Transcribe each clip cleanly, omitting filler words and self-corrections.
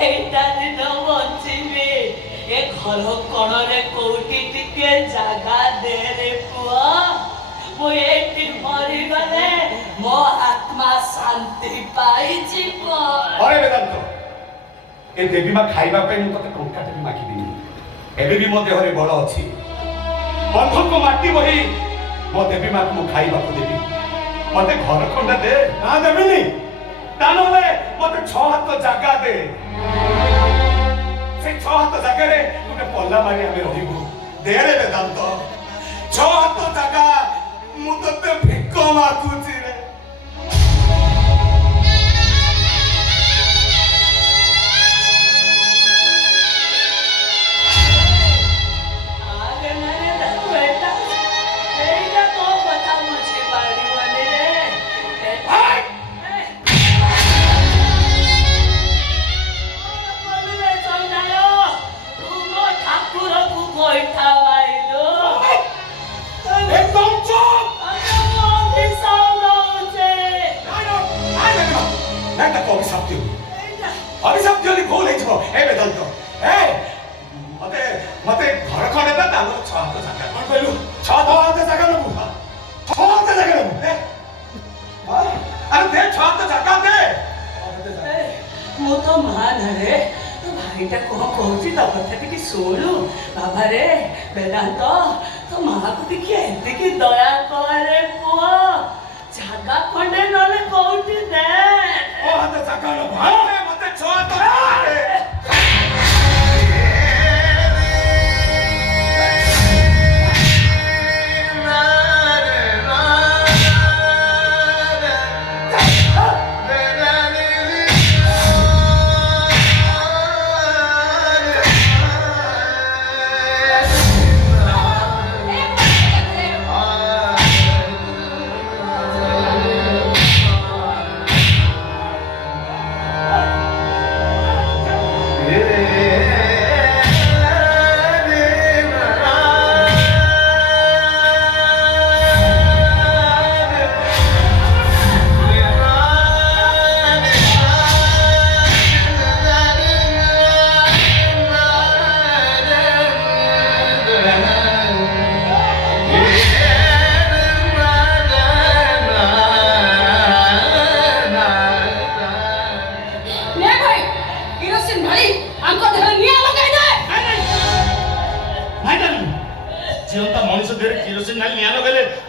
केटा दिन बचिबे ए घर कोणरे कोठी टिके जागा दे रे पुआ मो एटी मरी गले मो आत्मा शांति पाई जीव अरे वेदांत ए देवी मा खाइबा पे मु तते टंका टे माखी दिनी एबे भी मो देहरे बळ अछि बंधक को माटी बही मो देवी मा को खाइबा को देवी मते घर खंडा दे ना देबिनी तानले मते 6 हात जागा दे से 6 हात जागा रे गुटे पल्ला मारी हमें रहिबु दे रे वेदांत 6 हात जागा मु तते भिक्क मागुची रे अभिशाप दियो भूल हो ए वेदांत ए मते मते घर खंडे ता तालो 6 हात जागा कोन कहलु 6 हात जागा नबु 6 हात जागा नबु ए अरे दे 6 हात जागा दे मो तो मान रे तो भाईटा को कहूची त कथा टिके सुनु बाबा रे वेदांत तो मां को देखि एते की दया करे पुआ जागा खंडे नले कहूची दे ओ हात जागा न भाई मते 6 हात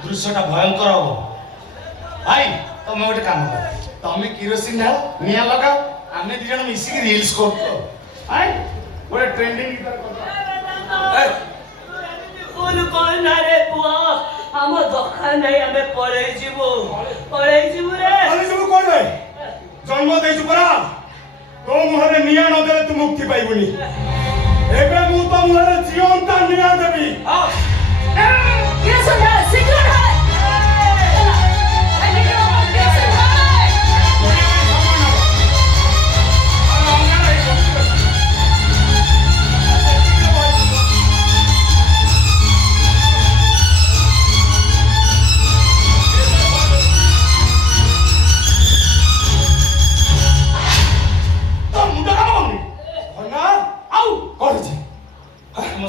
दृश्यटा भयंकर हम भाई तुम गोटे काम कर तुम किरोसिन ढाल निया लगा आमे दी जण मिसी की रील्स करतो आई गोटे ट्रेंडिंग बोल कोन ना रे पुआ हम दखा नहीं हमें पड़े जीवो रे अरे सब कोन रे जन्म देछु परा तो मुहरे निया न देले तू मुक्ति पाइबुनी एबे मु तो मुहरे जीवंता निया देबी हां ये सुना सिक्योर है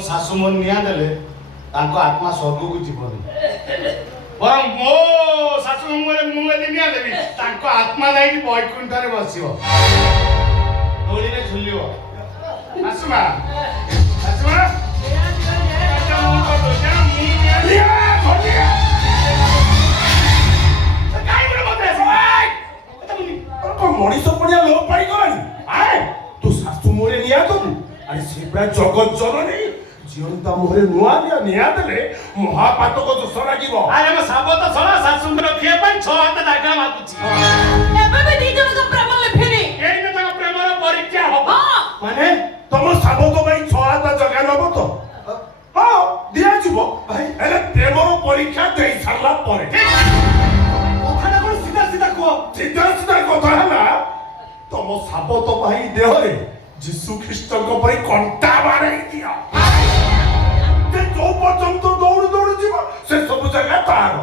सासु मन निया देले तांको आत्मा स्वर्ग को जीवनी पर मो सासु मोरे मुंगे निया देबी तांको आत्मा जाई बैकुंठ रे बसियो डोली रे झुलियो आसुमा अच्छा मुंह को दो जा मुंह लिया भटिया काई बोले मते सवाई तो मणिष पडिया लो पाई गलानी आए तू सासु मोरे निया तो अरे सेपरा जगत जननी जीवंता मोहरे नुआ निया देले महापातक दोष लागिबो अरे हम साबत छला सासुंद्र खिए पन 6 हात दागा मागुची एबे भी दी जण का प्रेम लेफिनी एई न तक प्रेमर परीक्षा हो हां माने तुम साबत भाई 6 हात जगा नबो तो हां दिया जीवो भाई एले प्रेमर परीक्षा देई सारला परे कथाना कोन सीधा सीधा कथा हला तुम साबत भाई देहरे जीशु ख्रीष्ट को परी कंटा बारै दिया जो पर्यंत दौड़ दौड़ जीव से सब जगह तार